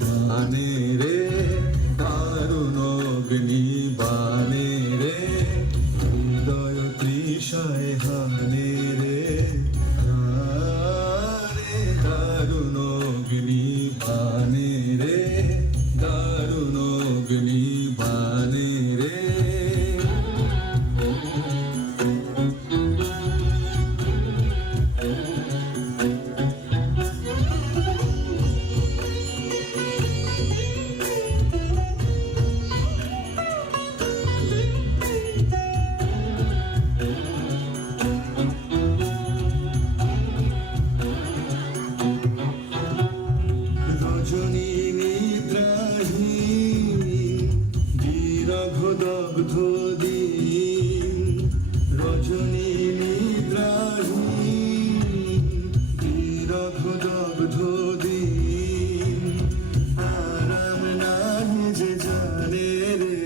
বানে রে, দারুণ অগ্নি বানে রে, হৃদয় তৃষায় হানে রে, রে দারুণ অগ্নি বানে রে, দারুণ অগ্নি বানে রে। রজনী নিদ্রাহীন বিরহ দগ্ধ দিন, রজনী নিদ্রাহীন বিরহ দগ্ধ দিন, আরাম নাহি যে জানে রে,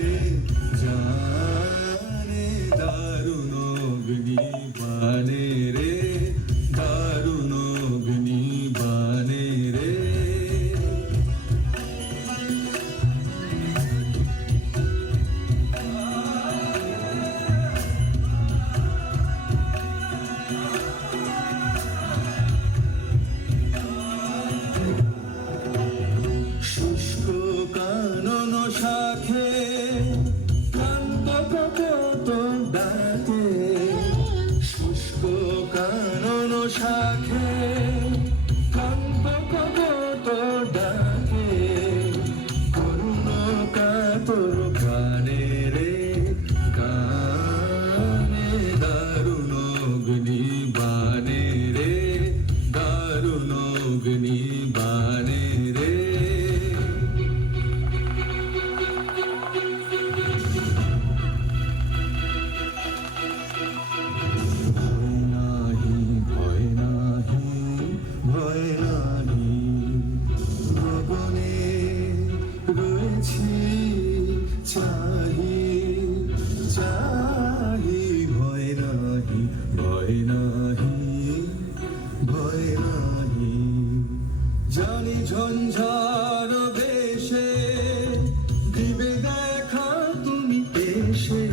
জানে দারুণ অগ্নি বানে রে, দারুণ অগ্নি বানে রে। শুষ্ক কানন শাখে ক্লান্ত কপোত ডাকে, শুষ্ক কানন শাখে ক্লান্ত কপোত ডাকে, করুণ কাতর গানে রে, গানে দারুণ অগ্নি বানে রে, দারুণ অগ্নি বানে রে। ভয় নাহি, ভয় নাহি, গগনে রয়েছি চাহি, চাহি, ভয় নাহি, ভয় নাহি, ভয় নাহি। জানি ঝঞ্ঝার বেশে দিবে দেখা তুমি এসে,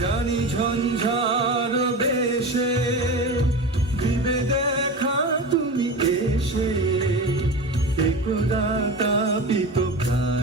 জানি ঝঞ্ঝার বেশে দিবে দেখা তুমি এসে, একদা তাপিত প্রাণ